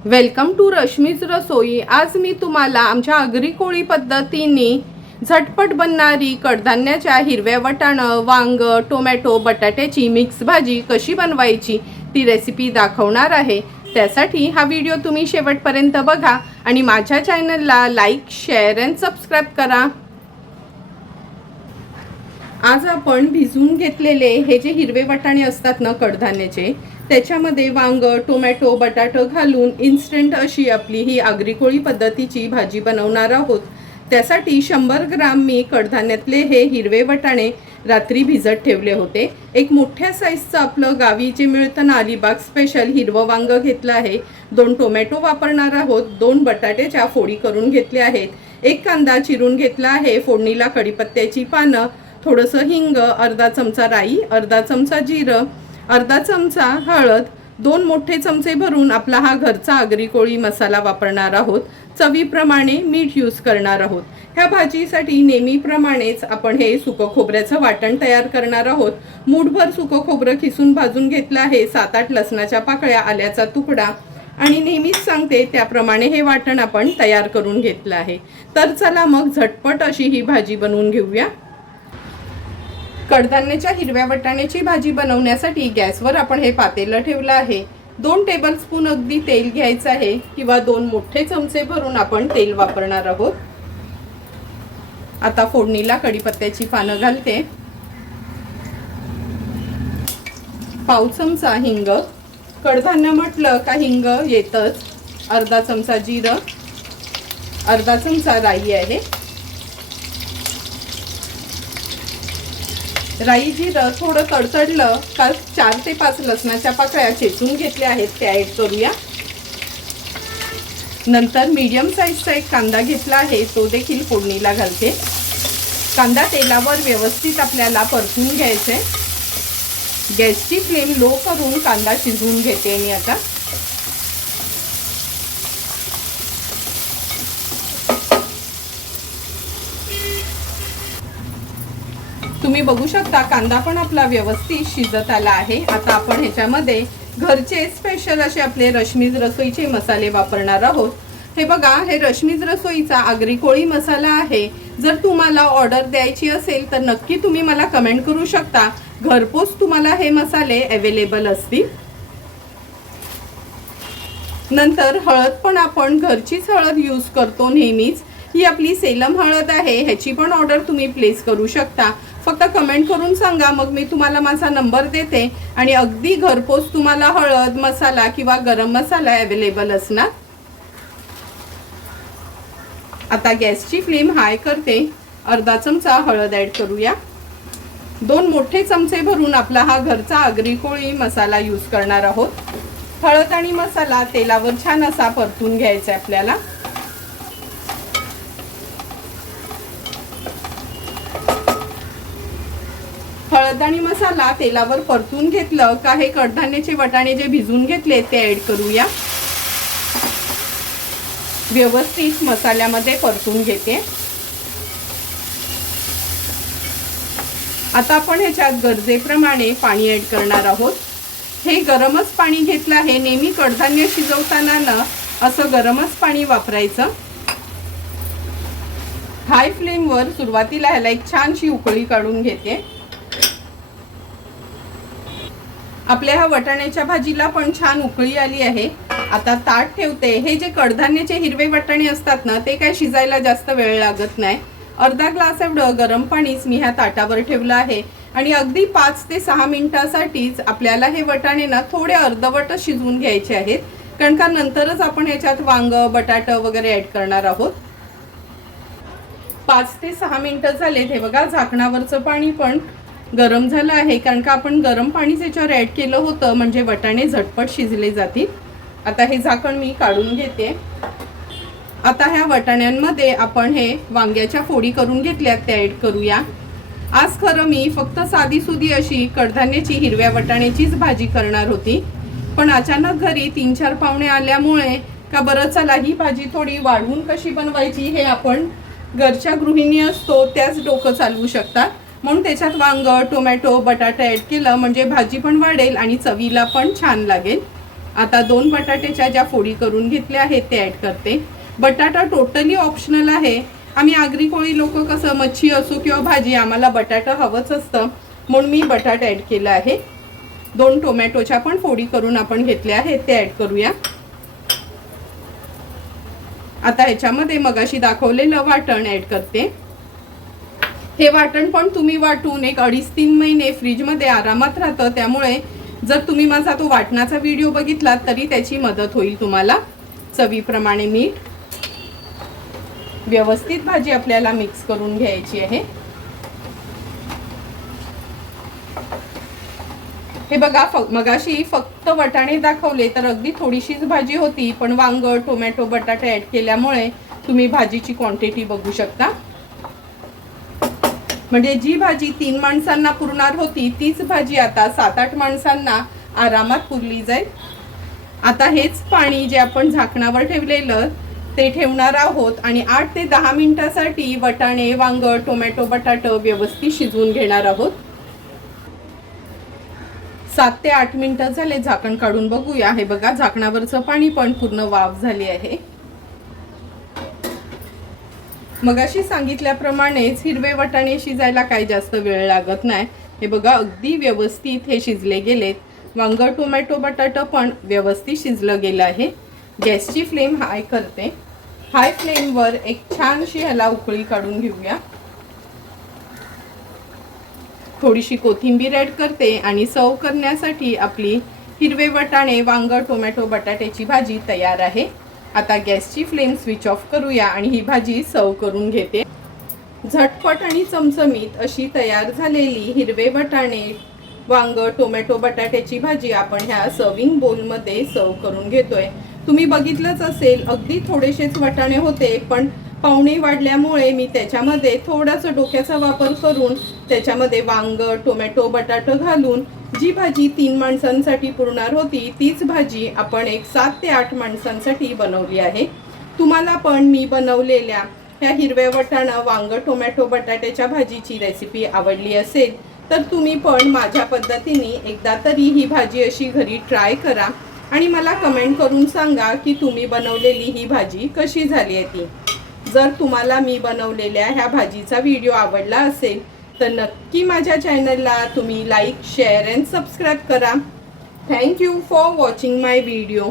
Welcome to Rashmi's रसोई। आज मी तुम्हाला आमच्या आगरी कोळी पद्धतीने झटपट बनणारी कडधान्याच्या हिरव्या वाटाणं, वांग, टोमॅटो, बटाट्याची मिक्स भाजी कशी बनवायची ती रेसिपी दाखवणार आहे। त्यासाठी हा व्हिडिओ तुम्ही शेवटपर्यंत बघा आणि माझ्या चॅनलला लाईक, शेअर आणि सबस्क्राइब करा। आज आपण भिजवून घेतलेले हे जे हिरवे वाटाणे असतात ना कडधान्याचे, त्याच्यामध्ये वांग, टोमॅटो, बटाटा घालून इन्स्टंट अशी आपली ही आगरी कोळी पद्धतीची भाजी बनवणार आहोत। त्यासाठी 100 ग्राम मी कडधान्यातले हे हिरवे वाटाणे रात्री भिजत ठेवले होते। एक मोठ्या साईजचं आपलं गावी जे मिळतं ना अलिबाग स्पेशल हिरवं वांग घेतलं आहे, 2 टोमॅटो वापरणार आहोत, 2 बटाट्याच्या फोडी करून घेतल्या आहेत, 1 कांदा चिरून घेतला आहे, फोडणीला कढीपत्त्याची पानं, थोडंसं हिंग, अर्धा चमचा राई, अर्धा चमचा जिरं, अर्धा चमचा हळद, 2 मोठे चमचे भरून आपला हा घरचा आगरी कोळी मसाला वापरणार आहोत। चवीप्रमाणे मीठ यूज करणार आहोत। ह्या भाजीसाठी नेहमीप्रमाणेच आपण हे सुकं खोबऱ्याचं वाटण तयार करणार आहोत। मूठभर सुकं खोबरं खिसून भाजून घेतलं आहे, 7-8 लसणाच्या पाकळ्या, आल्याचा तुकडा आणि नेहमीच सांगते त्याप्रमाणे हे वाटण आपण तयार करून घेतलं आहे। तर चला मग झटपट अशी ही भाजी बनवून घेऊया। कडधान्याच्या हिरव्या वाटाण्याची भाजी बनवण्यासाठी गॅसवर आपण हे पातेलं ठेवलं आहे। 2 टेबलस्पून अगदी तेल घ्यायचं आहे किंवा 2 मोठे चमचे भरून आपण तेल वापरणार आहोत। आता फोडणीला कढीपत्त्याची पानं घालते, पाव चमचा हिंग, कडधान्य म्हटलं का हिंग येतच, अर्धा चमचा जिरं, अर्धा चमचा राई आहे, राई जिरं थोडं तडतडलं का 4 ते 5 लसणाच्या पाकळ्या चेचून घेतल्या आहेत त्या ॲड करूया। नंतर मीडियम साईजचा एक कांदा घेतला आहे, तो देखील फोडणीला घालते। कांदा तेलावर व्यवस्थित आपल्याला परतून घ्यायचे। गॅसची फ्लेम लो करून कांदा शिजवून घेते मी आता। तुम्ही बघू शकता कांदा पण आपला व्यवस्थित शिजत आला आहे। आता आपण ह्याच्यामध्ये घरचे स्पेशल असे आपले रश्मीज रसोईचे मसाले वापरणार आहोत। हे बघा, हे रश्मीज रसोईचा आगरी कोळी मसाला आहे। जर तुम्हाला ऑर्डर द्यायची असेल तर नक्की तुम्ही मला कमेंट करू शकता, घरपोच तुम्हाला हे मसाले अवेलेबल असतील। नंतर हळद पण आपण घरचीच हळद यूज करतो नेहमीच, ही आपली सेलम हळद आहे, ह्याची पण ऑर्डर तुम्ही प्लेस करू शकता। फक्त कमेंट करून सांगा, मग मी तुम्हाला माझा नंबर देते आणि अगदी घरपोच तुम्हाला हळद, मसाला किंवा गरम मसाला अवेलेबल असणार। आता गॅसची फ्लेम हाय करते, अर्धा चमचा हळद ॲड करूया। 2 मोठे चमचे भरून आपला हा घरचा आगरी कोळी मसाला यूज करणार आहोत। हळद आणि मसाला तेलावर छान असा परतून घ्यायचा आहे आपल्याला। हळद आणि मसाला तेलावर परतून घेतलं का हे कडधान्याचे वाटाणे जे भिजून घेतले ते ॲड करूया। व्यवस्थित मसाल्यामध्ये परतून घेते। आता आपण ह्याच्यात गरजेप्रमाणे पाणी ॲड करणार आहोत। हे गरमच पाणी घेतलं आहे, नेहमी कडधान्य शिजवताना ना असं गरमच पाणी वापरायचं। हाय फ्लेमवर सुरुवातीला ह्याला एक छानशी उकळी काढून घेते। आपल्या ह्या वाटाण्याच्या भाजीला पण छान उकळी आली आहे। आता ताट ठेवते। हे जे कडधान्याचे हिरवे वाटाणे असतात ना ते काय शिजायला जास्त वेळ लागत नाही। अर्धा ग्लास एवढं गरम पाणीच मी ह्या ताटावर ठेवलं आहे आणि अगदी 5 ते 6 मिनिटांसाठीच आपल्याला हे वाटाणे ना थोडे अर्धवट शिजवून घ्यायचे आहेत, कारण का नंतरच आपण ह्याच्यात वांग, बटाटा वगैरे ॲड करणार आहोत। 5 ते 6 मिनिटं झालेत। हे बघा, झाकणावरचं पाणी पण गरम झालं आहे, कारण का आपण गरम पाणी त्याच्यावर ॲड केलं होतं, म्हणजे वाटाणे झटपट शिजले जातील। आता हे झाकण मी काढून घेते। आता ह्या वाटाण्यांमध्ये आपण हे वांग्याच्या फोडी करून घेतल्यात त्या ॲड करूया। आज खरं मी फक्त साधीसुधी अशी कडधान्याची हिरव्या वाटाण्याचीच भाजी करणार होती, पण अचानक घरी 3-4 पाहुणे आल्यामुळे का बरं चला ही भाजी थोडी वाढवून कशी बनवायची हे आपण घरच्या गृहिणी असतो त्याच डोकं चालवू शकतात, म्हणून त्याच्यात वांग, टोमॅटो, बटाटा ॲड केलं म्हणजे भाजी पण वाढेल आणि चवीला पण छान लागेल। आता 2 बटाट्याच्या ज्या फोडी करून घेतल्या आहेत ते ॲड करते. बटाटा टोटली ऑप्शनल आहे. आम्ही आगरी कोळी लोक कसं मच्छी असो किंवा भाजी आम्हाला बटाटा हवंच असतं, म्हणून मी बटाटा ॲड केला आहे. 2 टोमॅटोच्या पण फोडी करून आपण घेतल्या आहेत ते ॲड करूया. आता ह्याच्यामध्ये मगाशी दाखवलेलं वाटण ॲड करते. हे वाटण पण तुम्ही वाटून एक 2.5-3 महिने फ्रीजमध्ये आरामात राहतं, त्यामुळे जर तुम्ही माझा तो वाटणाचा व्हिडिओ बघितला तरी त्याची मदत होईल तुम्हाला. चवीप्रमाणे मीठ. व्यवस्थित भाजी आपल्याला मिक्स करून घ्यायची आहे. हे बघा, मगाशी फक्त वाटाणे दाखवले तर अगदी थोडीशीच भाजी होती, पण वांग, टोमॅटो, बटाटे ॲड केल्यामुळे तुम्ही भाजीची क्वांटिटी बघू शकता. म्हणजे जी भाजी 3 माणसांना पुरणार होती तीच भाजी आता 7-8 माणसांना आरामात पुरली जाईल. आता हेच पाणी जे आपण झाकणावर ठेवलेलं ते ठेवणार आहोत आणि 8 ते 10 मिनिटासाठी वाटाणे, वांग, टोमॅटो, बटाटा व्यवस्थित शिजवून घेणार आहोत. 7 ते 8 मिनिटं झाले. झाकण काढून बघूया. हे बघा, झाकणावरचं पाणी पण पूर्ण वाफ झाली आहे. मगाशी सांगितल्याप्रमाणेच हिरवे वाटाणे शिजायला काही जास्त वेळ लागत नाही. हे बघा, अगदी व्यवस्थित हे शिजले गेलेत. वांग, टोमॅटो, बटाटा पण व्यवस्थित शिजलं गेलं आहे. गॅसची फ्लेम हाय करते. हाय फ्लेमवर एक छानशी ह्याला उकळी काढून घेऊया. थोडीशी कोथिंबीर ॲड करते आणि सर्व करण्यासाठी आपली हिरवे वाटाणे, वांग, टोमॅटो, बटाट्याची भाजी तयार आहे. आता गॅसची फ्लेम स्विच ऑफ करूया आणि ही भाजी सर्व करून घेते. झटपट आणि चमचमीत अशी तयार झालेली हिरवे वाटाणे, वांग, टोमॅटो, बटाट्याची भाजी आपण ह्या सर्विंग बोलमध्ये सर्व करून घेतोय. तुम्ही बघितलंच असेल, अगदी थोडेसेच वाटाणे होते, पण पाहुणे वाढल्यामुळे मी त्याच्यामध्ये थोडासा डोक्याचा वापर करून त्याच्यामध्ये वांग, टोमॅटो, बटाटा घालून जी भाजी 3 माणसांसाठी पुरणार होती तीच भाजी आपण एक 7 ते 8 माणसांसाठी बनवली आहे. तुम्हाला पण मी बनवलेल्या ह्या हिरव्या वाटाणा, वांग, टोमॅटो, बटाट्याच्या भाजीची रेसिपी आवडली असेल तर तुम्ही पण माझ्या पद्धतीने एकदा तरी ही भाजी अशी घरी ट्राय करा आणि मला कमेंट करून सांगा की तुम्ही बनवलेली ही भाजी कशी झाली आहे ती. जर तुम्हाला मी बनवलेल्या ह्या भाजीचा व्हिडिओ आवडला असेल तर नक्की माझ्या चॅनलला तुम्ही लाईक, शेअर अँड सबस्क्राईब करा. Thank you for watching my video.